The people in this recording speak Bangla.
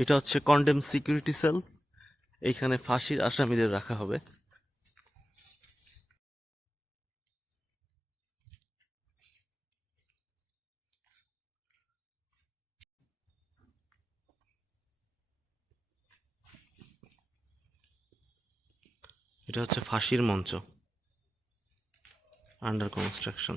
এটা হচ্ছে কন্ডেম সিকিউরিটি সেল এইখানে ফাঁসির আসামিদের রাখা হবে। এটা হচ্ছে ফাঁসির মঞ্চ। Under construction